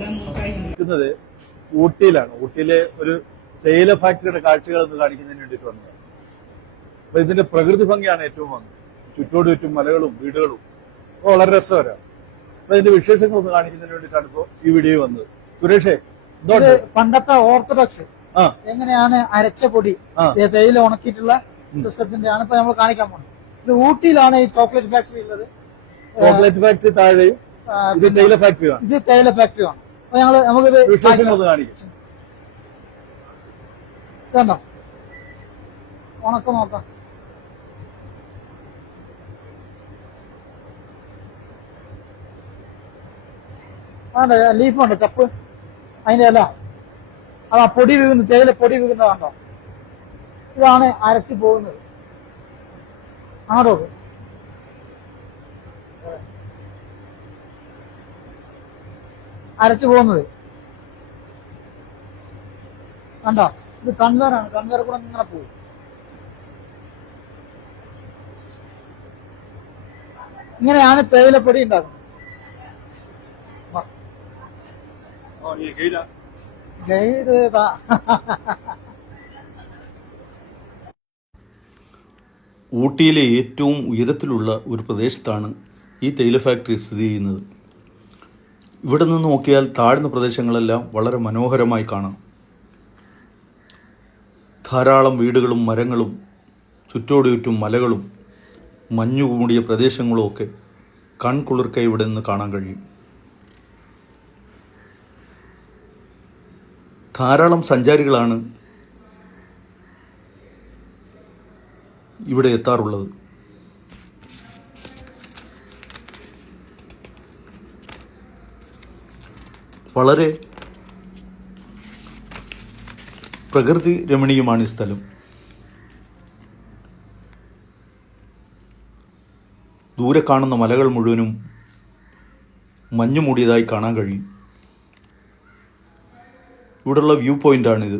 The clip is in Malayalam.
നിൽക്കുന്നത് ഊട്ടിയിലാണ്. ഊട്ടിയിലെ ഒരു തേയില ഫാക്ടറിയുടെ കാഴ്ചകൾ ഒന്ന് കാണിക്കുന്നതിന് വേണ്ടിയിട്ട് വന്നത്. അപ്പൊ ഇതിന്റെ പ്രകൃതി ഭംഗിയാണ് ഏറ്റവും വന്നത്. ചുറ്റോട് ചുറ്റും മലകളും വീടുകളും വളരെ രസകരമാണ്. അപ്പൊ ഇതിന്റെ വിശേഷങ്ങൾ ഒന്ന് കാണിക്കുന്നതിന് വേണ്ടിയിട്ടാണ് ഇപ്പോ ഈ വീഡിയോ വന്നത്. സുരേഷേ, പണ്ടത്തെ ഓർത്തഡോക്സ് എങ്ങനെയാണ് അരച്ച പൊടി തേയില ഉണക്കിയിട്ടുള്ള സിസ്റ്റത്തിന്റെ ആണ് ഇപ്പൊ നമ്മൾ കാണിക്കാൻ പോകുന്നത്. ഇത് ഊട്ടിയിലാണ് ഈ ചോക്ലേറ്റ് ഫാക്ടറി ഉള്ളത്. ചോക്ലേറ്റ് ഫാക്ടറി താഴെയും ഇത് തേയില ഫാക്ടറിയാണ്. ഇത് തേയില ഫാക്ടറിയാണ്. അപ്പൊ നമുക്കിത് വിശേഷങ്ങൾ ഒന്ന് കാണിക്കാം. കണ്ടോ, ഉണക്കം നോക്കാം. അതെ, ലീഫുണ്ട്, കപ്പ്, അതിന്റെ അല്ല അത് ആ പൊടി വീകുന്നു, തേയില പൊടി വീകുന്നതാണോ. ഇതാണ് അരച്ചു പോകുന്നത്. അങ്ങോട്ട് അരച്ചു പോകുന്നത് കണ്ടോ. ഇത് കൺവെയറാണ്. കൺവെയർ കൂടെ ഇങ്ങനെ പോകും. ഇങ്ങനെയാണ് തേയിലപ്പൊടി ഉണ്ടാക്കുന്നത്. ഗൈഡ് ഊട്ടിയിലെ ഏറ്റവും ഉയരത്തിലുള്ള ഒരു പ്രദേശത്താണ് ഈ തേയില ഫാക്ടറി സ്ഥിതി ചെയ്യുന്നത്. ഇവിടെ നിന്ന് നോക്കിയാൽ താഴ്ന്ന പ്രദേശങ്ങളെല്ലാം വളരെ മനോഹരമായി കാണാം. ധാരാളം വീടുകളും മരങ്ങളും ചുറ്റോടു ചുറ്റും മലകളും മഞ്ഞുകൂടിയ പ്രദേശങ്ങളുമൊക്കെ കൺകുളിർക്കെ ഇവിടെ നിന്ന് കാണാൻ കഴിയും. ധാരാളം സഞ്ചാരികളാണ് ഇവിടെ എത്താറുള്ളത്. വളരെ പ്രകൃതി രമണീയമാണ് ഈ സ്ഥലം. ദൂരെ കാണുന്ന മലകൾ മുഴുവനും മഞ്ഞു മൂടിയതായി കാണാൻ കഴിയും. ഇവിടെയുള്ള വ്യൂ പോയിന്റാണിത്.